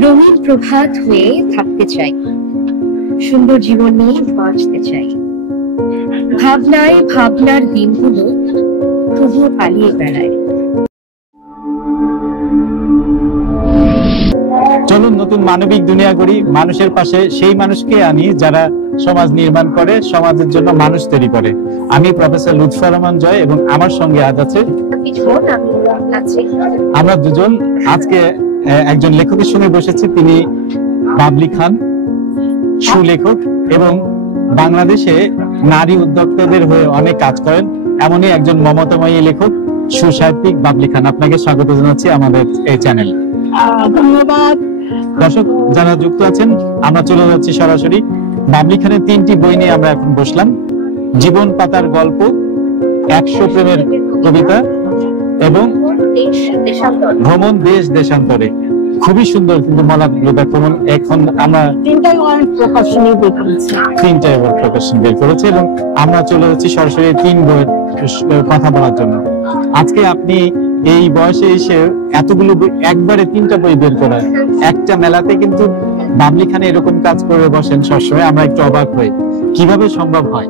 রঙিন প্রভাত হয়ে থাকতে চাই, সুন্দর জীবন নিয়ে বাঁচতে চাই। ভাবনায় ভাবনার দিনগুলো তবুও পালিয়ে বেড়ায়। চলুন নতুন মানবিক দুনিয়া গড়ি, মানুষের পাশে সেই মানুষকে আনি যারা সমাজ নির্মাণ করে, সমাজের জন্য মানুষ তৈরি করে। আমি প্রফেসর লুৎফর রহমান জয় এবং আমার সঙ্গে আজ আছে আমরা দুজন আজকে একজন লেখকের সঙ্গে বসেছি। তিনি বাবলি খান, সুলেখক এবং বাংলাদেশে নারী উদ্যোক্তাদের হয়ে অনেক কাজ করেন। এমনই একজন মমতাময়ী লেখক, সুসাহিত্যিক বাবলি খান। আপনাকে স্বাগত জানাচ্ছি আমাদের এই চ্যানেল। ধন্যবাদ। দর্শক যারা যুক্ত আছেন, আমরা চলে যাচ্ছি সরাসরি। বাবলি খানের 3টি বই নিয়ে আমরা এখন বসলাম। জীবন পাতার গল্প, 100 প্রেমের কবিতা এবং ভ্রমণ দেশ দেশান্তরে। খুবই সুন্দর কিন্তু মলাগ্রতা ভ্রমণ। এখন আমরা 3টাই প্রকাশনী বের করেছি এবং আমরা চলে যাচ্ছি সরাসরি 3 বইয়ের কথা বলার জন্য। আজকে আপনি এই বয়সে এসে এতগুলো বই, একবারে 3টা বই বের করার, একটা মেলাতে কিন্তু বাবলি খানে এরকম কাজ করে বসেন সবসময়। আমরা একটু অবাক হই, কিভাবে সম্ভব হয়?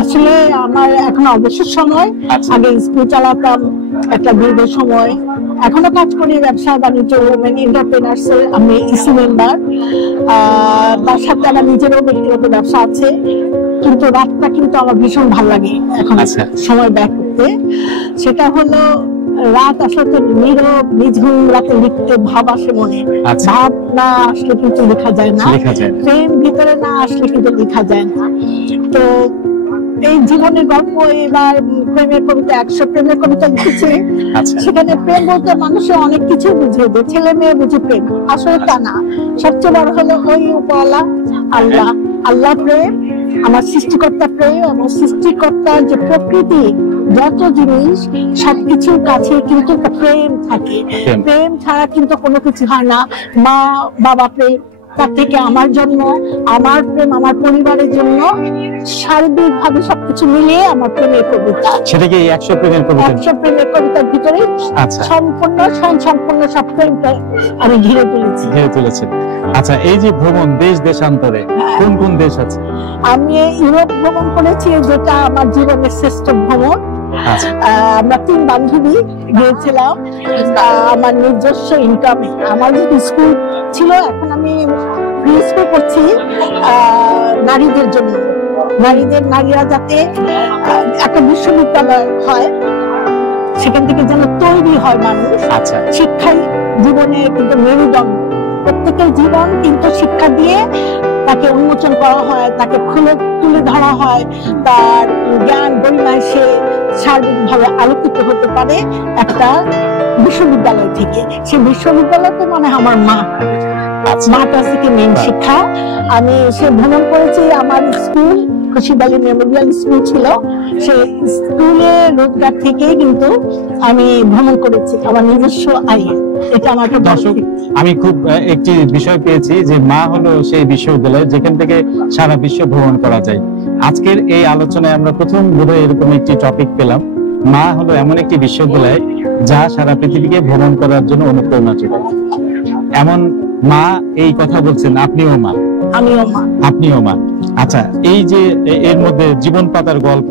আসলে আমার এখন অবসর সময়, আগে স্কুল চালাতাম একটা দীর্ঘ সময়, এখনো কাজ করি ব্যবসা বাণিজ্য ওমেন এন্টারপ্রেনার্স এর। আমি ইসি মেম্বার, তার সাথে আমার নিজেরও ব্যক্তিগত ব্যবসা আছে। কিন্তু রাতটা কিন্তু আমার ভীষণ ভালো লাগে এখন সময় ব্যয় করতে। সেটা হলো রাত আসলে নীরব নিঝুম রাতে লিখতে ভাব আসে মনে। ভাব না আসলে কিন্তু লেখা যায় না, প্রেম ভিতরে না আসলে কিন্তু লেখা যায় না। তো এই জীবনের গল্প, এবার প্রেমের কবিতা, 100 প্রেমের কবিতা লিখেছে। সেখানে প্রেম বলতে মানুষের অনেক কিছু বুঝিয়ে দেয়, ছেলে মেয়ে বুঝে প্রেম, আসলে তা না। সবচেয়ে বড় হলো ওই উপরওয়ালা আল্লাহ। আল্লাহ প্রেম, আমার সৃষ্টিকর্তা প্রেম, এবং সৃষ্টিকর্তার যে প্রকৃতি যত জিনিস সবকিছুর কাছে কিন্তু প্রেম থাকে। প্রেম ছাড়া কিন্তু কোনো কিছু হয় না। মা বাবা প্রেম, তার থেকে আমার জন্য, আমার প্রেম আমার পরিবারের জন্য, সার্বিক ভাবে সবকিছু মিলিয়ে আমার প্রেমের কবিতা। সেটা কি 100 প্রেমের কবিতা? 100 প্রেমের কবিতার ভিতরে সম্পূর্ণ সব প্রেমটা আমি ঘিরে তুলেছি। আচ্ছা, এই যে ভ্রমণ দেশ দেশান্তরে, কোন কোন দেশ আছে? আমি ইউরোপ ভ্রমণ করেছি, যেটা আমার জীবনের শ্রেষ্ঠ ভ্রমণ। আমরা 3 বান্ধবী গিয়েছিলাম আমার নিজস্ব ইনকামে। আমার যে স্কুল ছিল, এখন আমি ফ্রি স্কুল করছি নারীদের জন্য। নারীরা যাতে একটা বিশ্ববিদ্যালয় হয়, সেখান থেকে যেন তৈরি হয় মানুষ। শিক্ষাই জীবনের কিন্তু মেরুদণ্ড। প্রত্যেকের জীবন কিন্তু শিক্ষা দিয়ে তাকে উন্মোচন করা হয়, তাকে তুলে ধরা হয়। তার জ্ঞান গরিমায় সে সার্বিকভাবে আলোকিত হতে পারে একটা বিশ্ববিদ্যালয় থেকে। সেই বিশ্ববিদ্যালয়তে মানে আমার মাটা থেকে মেন শিক্ষা। আমি সে ভ্রমণ করেছি। আমার স্কুল খুশিবালি মেমোরিয়াল স্কুল ছিল, সেই স্কুলে রোজগার থেকে কিন্তু আমি ভ্রমণ করেছি আমার নিজস্ব আয়ে। এটা আমার দর্শক, আমি খুব একটি বিষয় পেয়েছি যে মা হলো সেই বিশ্ববিদ্যালয় যেখান থেকে সারা বিশ্ব ভ্রমণ করা যায়। আজকের এই আলোচনায় আমরা প্রথম বোধহয় এরকম একটি টপিক পেলাম। মা হলো এমন একটি বিশ্ববিদ্যালয় যা সারা পৃথিবীকে ভ্রমণ করার জন্য অনুপ্রেরণা যোগায়। এমন মা এই কথা বলছেন, আপনিও মা। আপনিও মা। আচ্ছা, এই যে এর মধ্যে জীবন পাতার গল্প,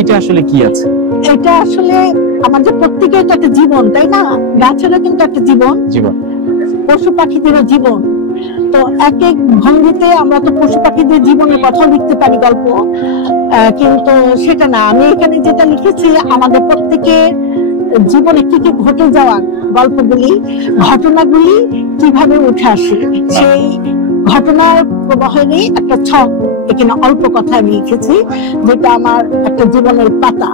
এটা আসলে কি আছে? এটা আসলে আমাদের প্রত্যেকের একটা জীবন, তাই না? গাছেরও কিন্তু একটা জীবন, পশু পাখিদেরও জীবন। তো এক এক ভঙ্গিতে আমরা তো পশু পাখিদের জীবনের কথা লিখতে পারি গল্প, কিন্তু সেটা না। আমি এখানে যেটা লিখেছি, আমাদের প্রত্যেকের জীবনে কি কি ঘটে যাওয়া গল্পগুলি, ঘটনাগুলি কিভাবে উঠে আসে, সেই ঘটনার প্রবাহেরই একটা ছক এখানে অল্প কথা আমি লিখেছি, যেটা আমার একটা জীবনের পাতা।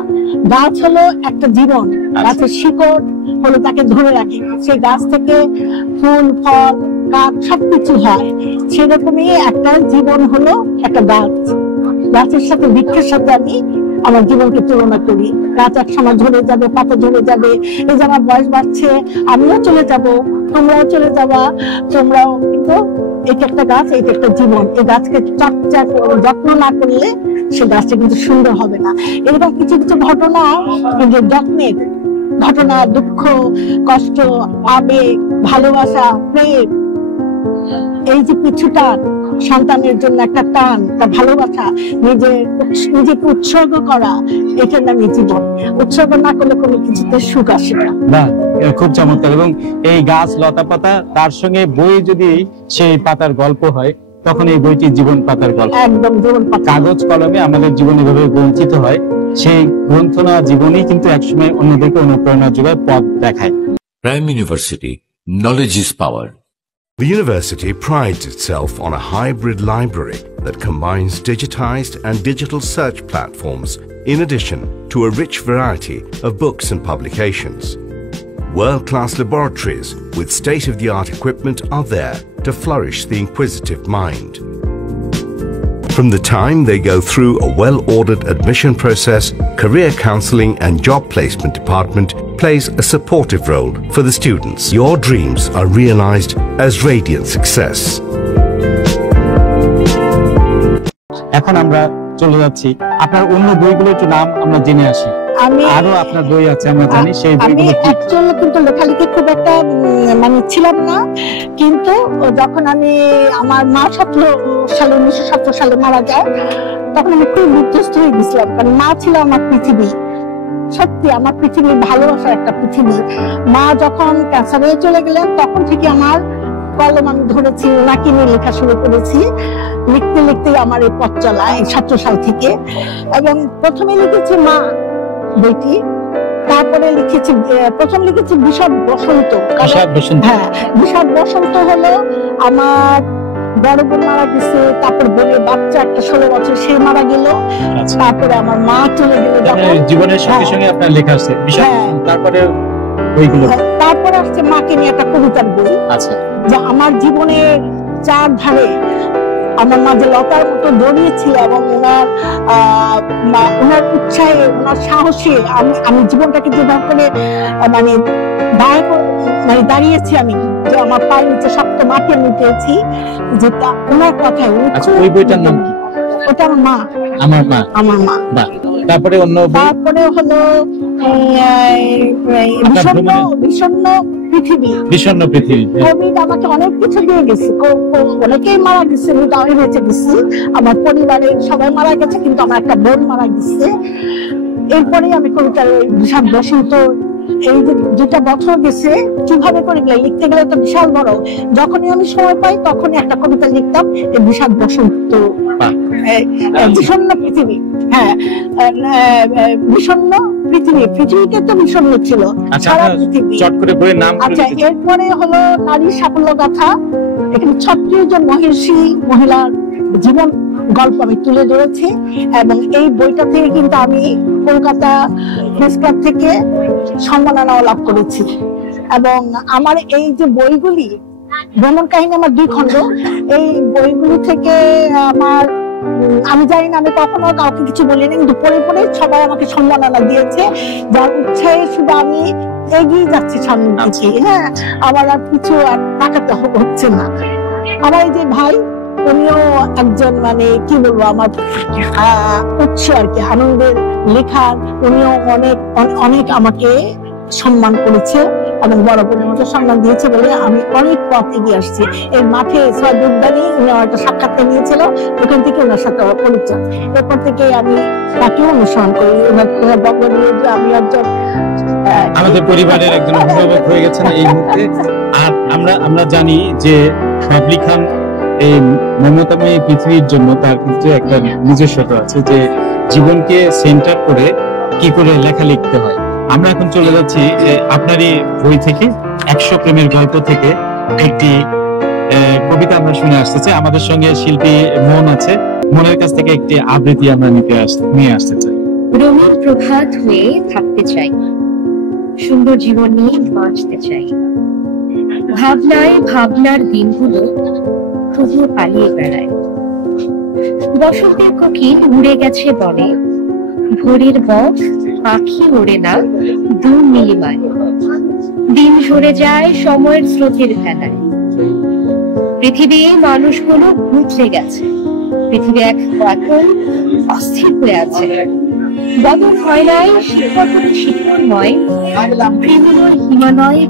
গাছ হলো একটা জীবন, গাছের শিকড় হলো তাকে ধরে রাখে, সেই গাছ থেকে ফুল ফল কাঠ সবকিছু হয়। সেরকমই একটা জীবন হলো একটা গাছ। গাছের সাথে বৃক্ষের সাথে আমি আমার জীবনকে তুলনা করি। গাছ এক সময় ঝরে যাবে, পাতা ঝরে যাবে। এই যে আমার বয়স বাড়ছে, আমিও চলে যাব, তোমরাও চলে যাবা, তোমরাও। কিন্তু এটা একটা গাছ, এটা একটা জীবন। এই গাছকে চর্চা যত্ন না করলে সে গাছটা কিন্তু সুন্দর হবে না। এরকম কিছু কিছু ঘটনা, যত্নের ঘটনা, দুঃখ কষ্ট আবেগ ভালোবাসা, প্রেম, এই যে পিছু টান, সন্তানের জন্য একটা টান, একটা ভালোবাসা, নিজেকে উৎসর্গ করা, এটার নামই জীবন। উৎসর্গ না করলে কোনো কিছুতে সুখ আসে না। বাহ, খুব চমৎকার। এবং এই গাছ লতা পাতা, তার সঙ্গে বই যদি সেই পাতার গল্প হয়, তখন এই বইটি জীবন পাতার গল্প। একদম জীবন পাতা। কাগজ কলমে আমাদের জীবন এভাবে গ্রন্থিত হয়, সেই গ্রন্থনা জীবনই কিন্তু একসময় অন্যদেরকে অনুপ্রেরণা যোগায়, পথ দেখায়। Prime University, knowledge is power. The university prides itself on a hybrid library that combines digitized and digital search platforms in addition to a rich variety of books and publications. World-class laboratories with state-of-the-art equipment are there to flourish the inquisitive mind. From the time they go through a well-ordered admission process, career counseling and job placement department plays a supportive role for the students. Your dreams are realized as radiant success. এখন আমরা চলে যাচ্ছি আপনার অন্য বইগুলো একটু নাম আমরা জেনে আসি। আরো আপনার বই আছে আমরা জানি, সেই বইগুলো কি? অ্যাকচুয়ালি কিন্তু লেখালেখি খুব একটা মানে ছিলাম না, কিন্তু যখন আমি আমার মা 1917 সালে মারা যায়, তখন আমি খুব বিধ্বস্ত হয়ে গেছিলাম, কারণ মা ছিল আমার পৃথিবী। সত্যি আমার পৃথিবীর ভালোবাসার একটা পৃথিবী। মা যখন ক্যান্সারে চলে গেলেন, তখন থেকে আমার কলম আমি ধরেছি, ওনাকে নিয়ে লেখা শুরু করেছি। লিখতে লিখতে আমার এই পথ চলা, এই 17 সাল থেকে। এবং প্রথমে লিখেছি মা বইটি, তারপরে লিখেছি, প্রথম লিখেছি বিষাদ বসন্ত। হ্যাঁ, বিষাদ বসন্ত হলো আমার বড় বোন মারা গেছে, তারপর বোনের বাচ্চা একটা 16 বছর, সে মারা গেল। তারপরে আমার মা চলে গেল। জীবনের সঙ্গে সঙ্গে আপনার লেখা আছে বিষাদ, তারপরে বইগুলো, তারপরে আসছে মাকে নিয়ে একটা কবিতার বই। আচ্ছা, যে আমার জীবনের চার ধারে আমার মা যে লতার মতো দৌড়িয়েছিল, এবং ওনার উৎসাহে, ওনার সাহসে আমি জীবনটাকে যেভাবে করে মানে দাঁড়িয়েছি, আমি যে আমার পায়ের নিচে শক্ত মাটি আমি পেয়েছি, যে ওনার কথায়। ওই বইটার নাম কি? ওটা আমার মা। আমার মা। তারপরে অন্য বই? তারপরে হলো বিষণ্ণ পৃথিবী। কোভিড আমাকে অনেক কিছু দিয়ে গেছে, অনেকেই মারা গেছে, আমি বেঁচে গেছি, আমার পরিবারের সবাই মারা গেছে, কিন্তু আমার একটা বোন মারা গেছে। এরপরে আমি কবিতার বিষাদ বসন্ত, এই যে 2টা বছর গেছে, কিভাবে করে লিখতে গেলে তো বিশাল বড়। যখনই আমি সময় পাই তখনই একটা কবিতা লিখতাম, এই বিষাদ বসন্ত। বিষণ্ণ পৃথিবী, হ্যাঁ, বিষণ্ণ পৃথিবী, পৃথিবীতে তো বিষণ্ণ ছিল সারা পৃথিবী। আচ্ছা, এরপরে হলো নারী সাফল্য গাথা। এখানে 36 জন মহিলার জীবন গল্প আমি তুলে ধরেছি, এবং এই বইটা থেকে কিন্তু আমি কলকাতা প্রেস ক্লাব থেকে সম্মাননাও লাভ করেছি। এবং আমার এই যে বইগুলি, ভ্রমণ কাহিনী আমার 2 খণ্ড, এই বইগুলি থেকে আমি জানি না, আমি কখনো কাউকে কিছু বলিনি, কিন্তু পরে পরে সবাই আমাকে সম্মাননা দিয়েছে, যার উৎসাহে শুধু আমি এগিয়ে যাচ্ছি সামনের দিকে। হ্যাঁ, আমার আর কিছু আর তাকাতে হচ্ছে না। আমার এই যে ভাই, উনিও একজন মানে কি বলবো, আমার উৎস আর কি, আনন্দের লেখার। উনিও অনেক আমাকে সম্মান করেছে, এবং বড় বোনের মতো সম্মান দিয়েছে বলে আমি অনেক পথ এগিয়ে আসছি। এর মাঠে সৈয়দ উদ্দানি, উনি আমার একটা সাক্ষাৎকার নিয়েছিল, ওখান থেকে ওনার সাথে আমার পরিচয়। এরপর থেকে আমি তাকেও অনুসরণ করি, ওনার বক্তব্য নিয়ে যে আমি একজন আমাদের পরিবারের একজন অভিভাবক হয়ে গেছেন এই মুহূর্তে। আর আমরা জানি যে বাবলি খান এই মমতাময়ী পৃথিবীর জন্য তার কিন্তু একটা নিজস্বতা আছে, যে জীবনকে সেন্টার করে কি করে লেখা লিখতে হয়। আমরা এখন চলে যাচ্ছি আপনারই বই থেকে, 100 প্রেমের গল্প থেকে একটি কবিতা আমরা শুনে আসতে চাই। আমাদের সঙ্গে শিল্পী মন আছে, মনের কাছ থেকে একটি আবৃত্তি আমরা নিয়ে আসতে চাই। রঙিন প্রভাত হয়ে থাকতে চাই, সুন্দর জীবন নিয়ে বাঁচতে চাই। ভাবনার দিনগুলো তবুও পালিয়ে বেড়ায়। বসন্তের কোকিল উড়ে গেছে বনে, ভোরের বক পাখি ওড়ে না দূর নীলিমায়। দিন ঝরে যায় সময়ের স্রোতের ভেলায়। পৃথিবী মানুষগুলো ঘুরতে গেছে, পৃথিবী এখন অস্থির হয়ে আছে। বদল হয় নাই শিখরময়, প্রেমের হিমালয়